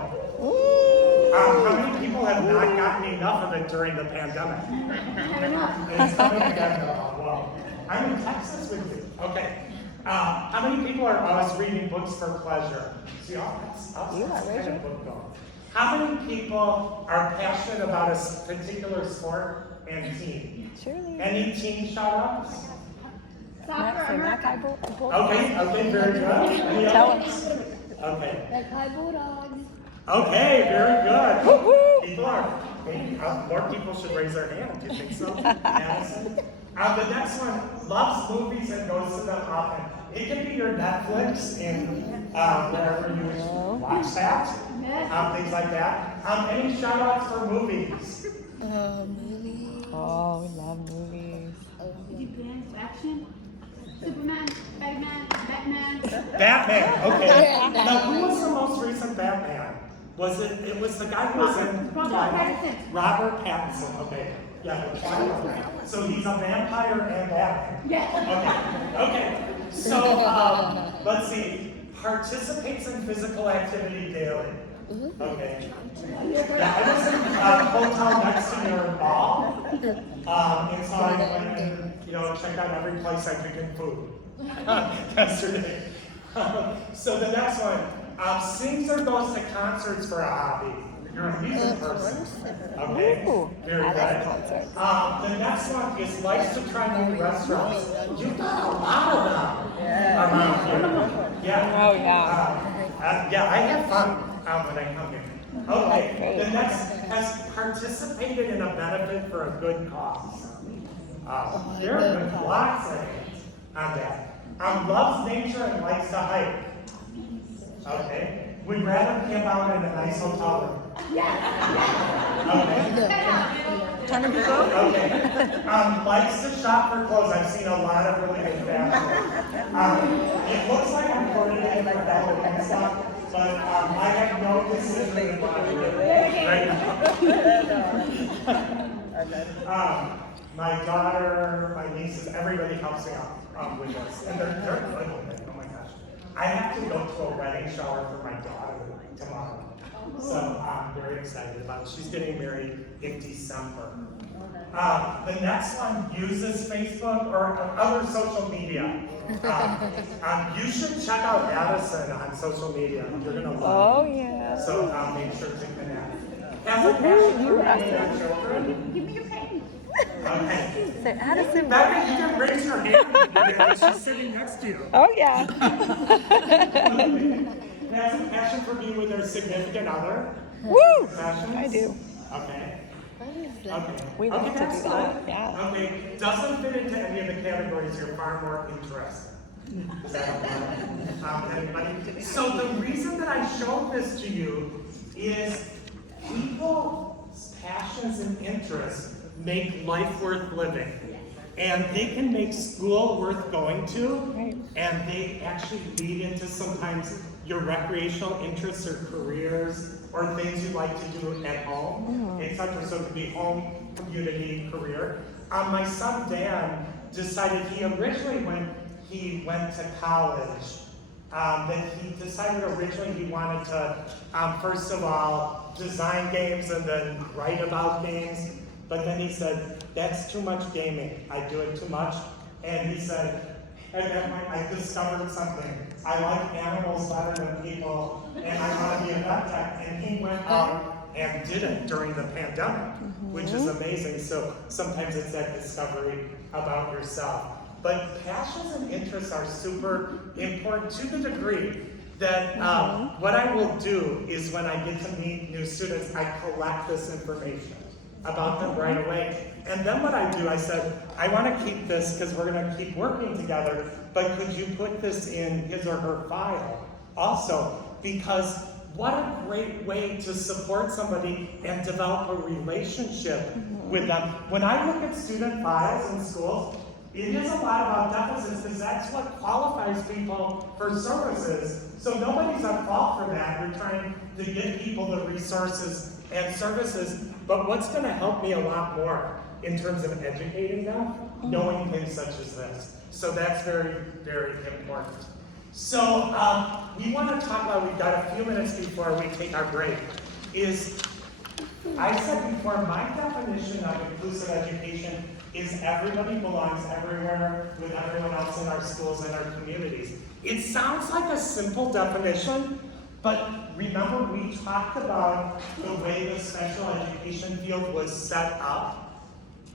How many people have not gotten enough of it during the pandemic? It's coming again. Well, I'm in Texas with you. Okay. How many people are always reading books for pleasure? See, that's kind of book going. How many people are passionate about a particular sport and team? Surely. Any team shout-outs? Okay, okay, very good. Any Tell others? Okay. Like high bulldogs. Okay, very good. Woo-hoo. People are, maybe more people should raise their hand. Do you think so, Addison? The next one, loves movies and goes to them often. It can be your Netflix and wherever you watch that, things like that. Any shout outs for movies? Movies. Oh, we love movies. Depends. Action. Superman, Spider-Man, Batman. Batman, okay. Now, who was the most recent Batman? Was it was the guy who was in Robert Pattinson, okay. Yeah, so he's a vampire and Batman. Yeah. Okay. So, let's see. Participates in physical activity daily. Okay. Yeah, I was in a hotel next to your mall. And so I went and, checked out every place I could get food yesterday. So the next one, sings or goes to concerts for a hobby. You're a music person. Okay, Ooh, very I good. like concerts. The next one is likes to try new restaurants. You've got a lot of them around here. Yeah. Oh, yeah. Yeah, I have fun when I come here. Okay, the next has participated in a benefit for a good cause. There have been lots of things on that. Loves nature and likes to hike. Okay. Would rather camp out in a nice hotel room. Okay. Likes to shop for clothes. I've seen a lot of really good fashion. It looks like I'm coordinating for Halloween stuff, but I have no decision in what I'm doing right now. My daughter, my nieces, everybody helps me out with this, and they're good with it. Oh my gosh. I have to go to a wedding shower for my daughter tomorrow. So I'm very excited about it. She's getting married in December. The next one uses Facebook or other social media. You should check out Addison on social media. You're going to love it. Oh, yeah. So make sure to connect. Has a passion for raising children? Give me your pen. Okay. So Addison. Becca, you can raise your hand. She's sitting next to you. Oh, yeah. Has a passion for being with their significant other? Woo! Passions? I do. Okay. Okay. We love to do that's that, fine. yeah. Okay. Doesn't fit into any of the categories. You're far more interested. Is that okay? Anybody? So the reason that I showed this to you is people's passions and interests make life worth living. And they can make school worth going to, and they actually lead into sometimes your recreational interests or careers or things you like to do at home, etc. So it could be home, community, career. My son Dan decided when he went to college, that he decided originally he wanted to, first of all, design games and then write about games. But then he said, that's too much gaming. I do it too much. And he said, at that point, I discovered something. I like animals better than people, and I want to be a vet tech. And he went out and did it during the pandemic, which is amazing. So sometimes it's that discovery about yourself. But passions and interests are super important to the degree that what I will do is when I get to meet new students, I collect this information about them right away. And then what I do, I said, I want to keep this because we're going to keep working together, but could you put this in his or her file also? Because what a great way to support somebody and develop a relationship with them. When I look at student files in schools, it is a lot about deficits because that's what qualifies people for services. So nobody's at fault for that. We're trying to give people the resources and services. But what's going to help me a lot more in terms of educating them, knowing things such as this. So that's very, very important. So we want to talk about, we've got a few minutes before we take our break, is, I said before, my definition of inclusive education is everybody belongs everywhere with everyone else in our schools and our communities. It sounds like a simple definition, but remember we talked about the way the special education field was set up,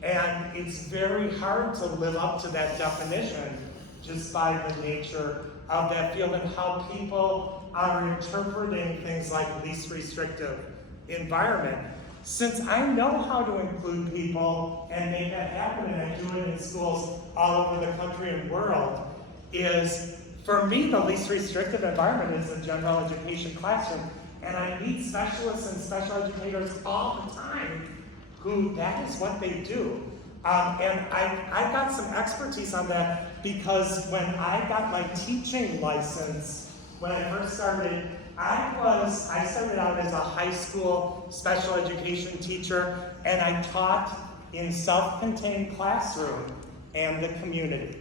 and it's very hard to live up to that definition just by the nature of that field and how people are interpreting things like least restrictive environment. Since I know how to include people and make that happen, and I do it in schools all over the country and world, is for me, the least restrictive environment is the general education classroom. And I meet specialists and special educators all the time who that is what they do. And I got some expertise on that because when I got my teaching license, when I first started, I started out as a high school special education teacher, and I taught in self-contained classroom and the community.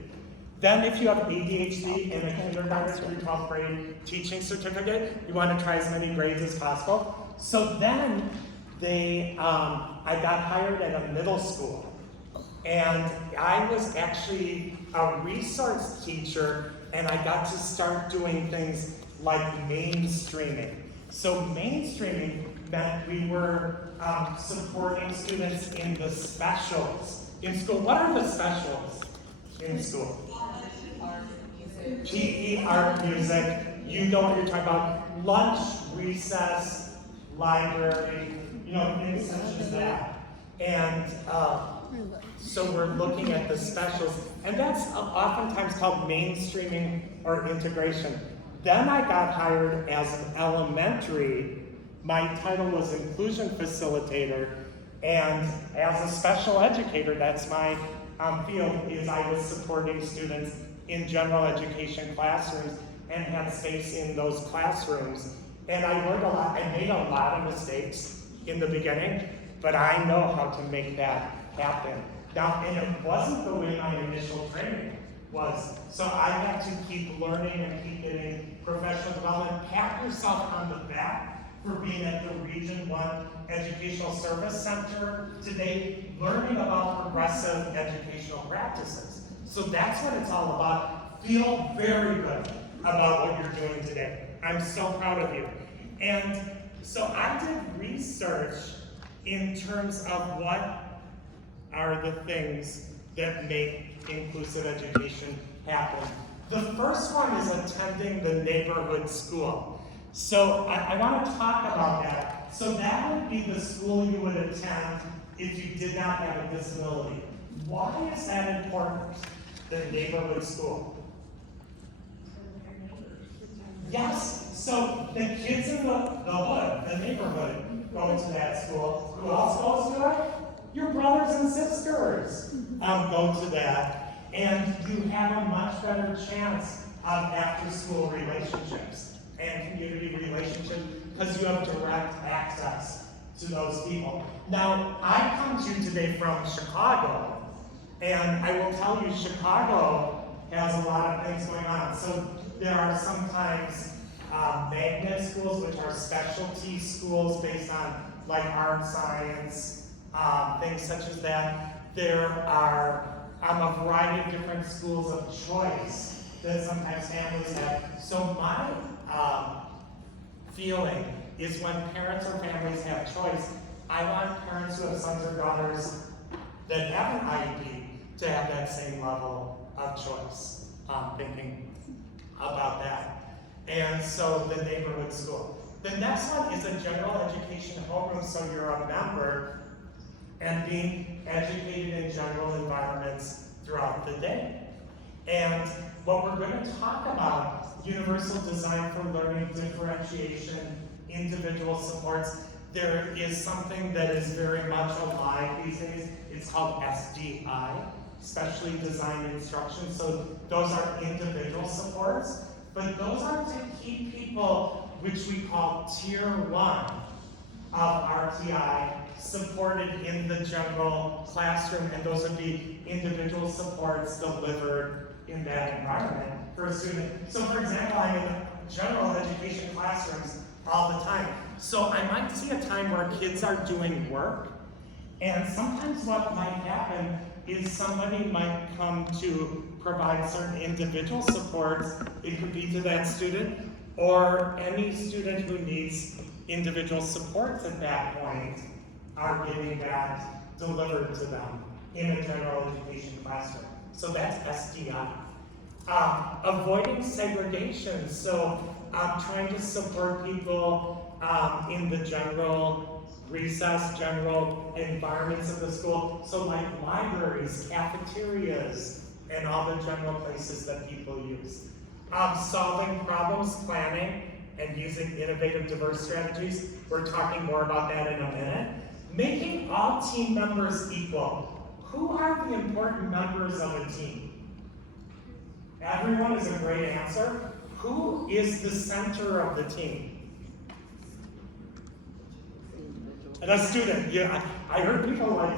Then if you have ADHD in a kindergarten through 12th grade teaching certificate, you want to try as many grades as possible. So then I got hired at a middle school. And I was actually a resource teacher, and I got to start doing things like mainstreaming. So mainstreaming meant we were supporting students in the specials in school. What are the specials in school? PE, art, music. You know what you're talking about. Lunch, recess, library, things such as that. And so we're looking at the specials, and that's oftentimes called mainstreaming or integration. Then I got hired as an elementary. My title was inclusion facilitator, and as a special educator, that's my field, is I was supporting students in general education classrooms and had space in those classrooms. And I learned a lot. I made a lot of mistakes in the beginning, but I know how to make that happen. Now, and it wasn't the way my initial training was. So I had to keep learning and keep getting professional development. Pat yourself on the back for being at the Region 1 Educational Service Center today, learning about progressive educational practices. So that's what it's all about. Feel very good about what you're doing today. I'm so proud of you. And so I did research in terms of what are the things that make inclusive education happen. The first one is attending the neighborhood school. So I want to talk about that. So that would be the school you would attend if you did not have a disability. Why is that important, the neighborhood school? Yes, so the kids in the hood, the neighborhood, go to that school. Who else goes to it? Your brothers and sisters go to that, and you have a much better chance of after-school relationships and community relationships because you have direct access to those people. Now, I come to you today from Chicago, and I will tell you Chicago has a lot of things going on. So There are sometimes magnet schools, which are specialty schools based on like art, science, things such as that. There are a variety of different schools of choice that sometimes families have. So my feeling is when parents or families have choice, I want parents who have sons or daughters that have an IEP to have that same level of choice, thinking about that. And so the neighborhood school. The next one is a general education homeroom, so you're a member and being educated in general environments throughout the day. And what we're going to talk about, universal design for learning, differentiation, individual supports. There is something that is very much alive these days. It's called SDI, Specially Designed Instruction. So those are individual supports, but those are to keep people, which we call Tier 1 of RTI, supported in the general classroom, and those would be individual supports delivered in that environment for a student. So for example, I'm in general education classrooms all the time. So I might see a time where kids are doing work, and sometimes what might happen is somebody might come to provide certain individual supports. It could be to that student, or any student who needs individual supports at that point are getting that delivered to them in a general education classroom. So that's SDI. Avoiding segregation. So trying to support people in the general recess, general environments of the school. So like libraries, cafeterias, and all the general places that people use. Solving problems, planning, and using innovative, diverse strategies. We're talking more about that in a minute. Making all team members equal. Who are the important members of a team? Everyone is a great answer. Who is the center of the team? And a student. Yeah, I heard people like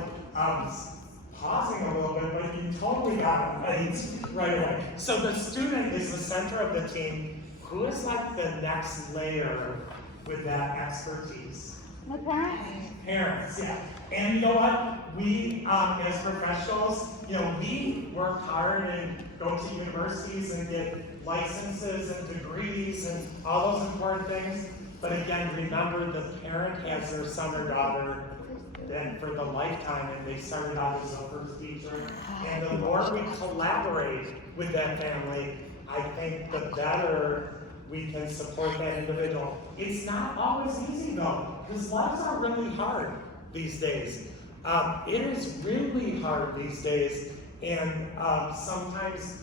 pausing a little bit, but you totally got it right away. So the student is the center of the team. Who is like the next layer with that expertise? My parents. Parents, yeah. And you know what? We, as professionals, we work hard and go to universities and get licenses and degrees and all those important things. But again, remember the parent has their son or daughter then for the lifetime, and they started out as a first teacher. And the more we collaborate with that family, I think the better we can support that individual. It's not always easy though, because lives are really hard these days. It is really hard these days, and sometimes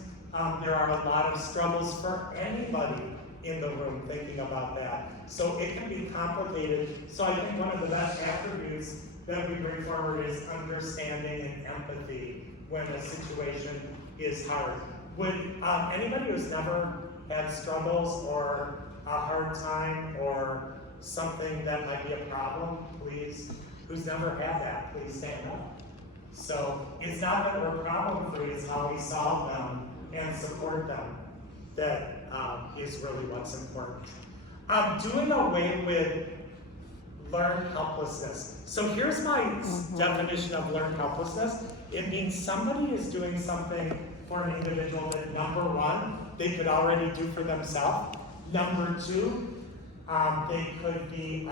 there are a lot of struggles for anybody in the room thinking about that. So it can be complicated. So I think one of the best attributes that we bring forward is understanding and empathy when a situation is hard. Would anybody who's never had struggles or a hard time or something that might be a problem, please, who's never had that, please stand up. So it's not that we're problem free, it's how we solve them and support them that is really what's important. Doing away with learned helplessness. So here's my definition of learned helplessness. It means somebody is doing something for an individual that, number one, they could already do for themselves. Number two, they could be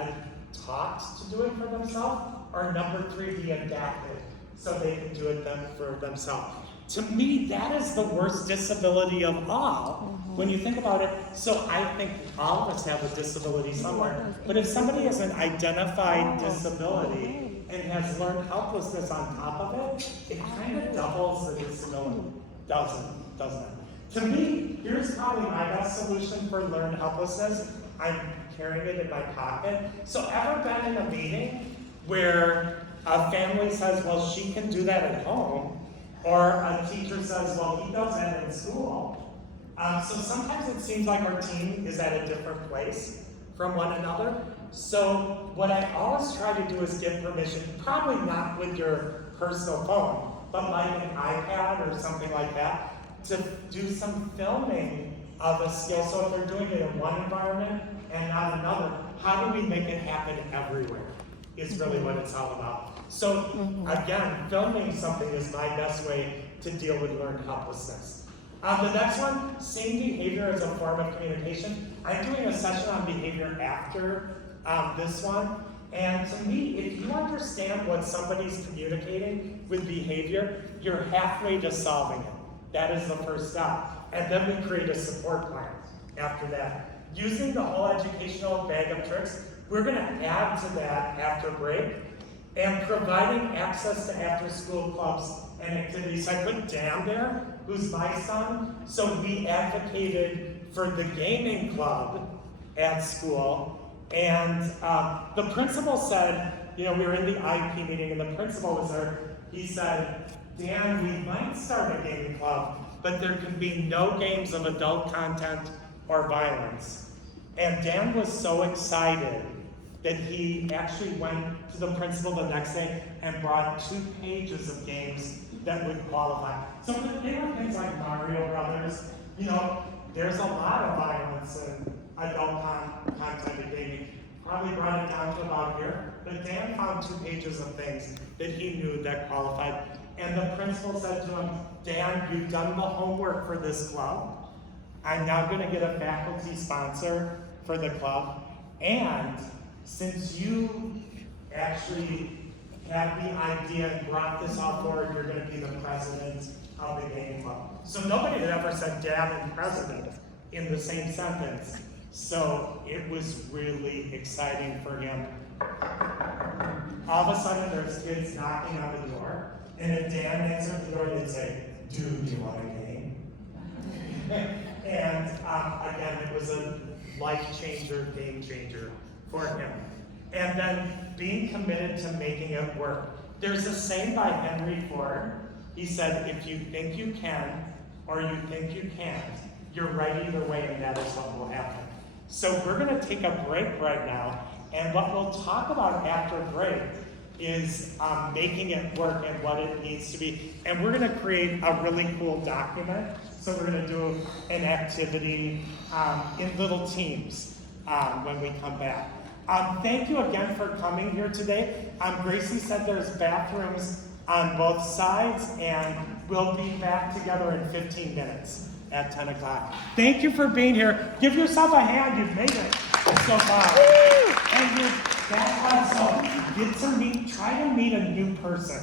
taught to do it for themselves. Or number three, be adapted so they can do it for themselves. To me, that is the worst disability of all when you think about it. So I think all of us have a disability somewhere. But if somebody has an identified disability and has learned helplessness on top of it, it kind of doubles the disability, doesn't it? To me, here's probably my best solution for learned helplessness. I'm carrying it in my pocket. So ever been in a meeting where a family says, well, she can do that at home, or a teacher says, well, he does that in school. So sometimes it seems like our team is at a different place from one another. So what I always try to do is get permission, probably not with your personal phone, but like an iPad or something like that, to do some filming of a skill. So if they're doing it in one environment and not another, how do we make it happen everywhere is really what it's all about. So again, filming something is my best way to deal with learned helplessness. The next one, seeing behavior as a form of communication. I'm doing a session on behavior after this one. And to me, if you understand what somebody's communicating with behavior, you're halfway to solving it. That is the first step. And then we create a support plan after that. Using the whole educational bag of tricks, we're going to add to that after break and providing access to after-school clubs and activities. I put Dan there, who's my son, so we advocated for the gaming club at school. And the principal said, we were in the IP meeting and the principal was there. He said, Dan, we might start a gaming club, but there can be no games of adult content or violence. And Dan was so excited that he actually went to the principal the next day and brought 2 pages of games that would qualify. So they were things like Mario Brothers. There's a lot of violence and adult content in gaming. Probably brought it down to about here, but Dan found 2 pages of things that he knew that qualified. And the principal said to him, Dan, you've done the homework for this club. I'm now gonna get a faculty sponsor for the club. And since you actually had the idea and brought this all forward, you're gonna be the president of the gaming club. So nobody had ever said dad and president in the same sentence. So it was really exciting for him. All of a sudden there's kids knocking on the door, and if Dan answered the door, they'd say, dude, do you want a game? And again, it was a life changer, game changer for him. And then being committed to making it work. There's a saying by Henry Ford. He said, if you think you can, or you think you can't, you're right either way, and that is what will happen. So we're gonna take a break right now, and what we'll talk about after break is making it work and what it needs to be. And we're gonna create a really cool document. So we're gonna do an activity in little teams when we come back. Thank you again for coming here today. Gracie said there's bathrooms on both sides, and we'll be back together in 15 minutes at 10 o'clock. Thank you for being here. Give yourself a hand, you've made it so far. And that's awesome. Try to meet a new person.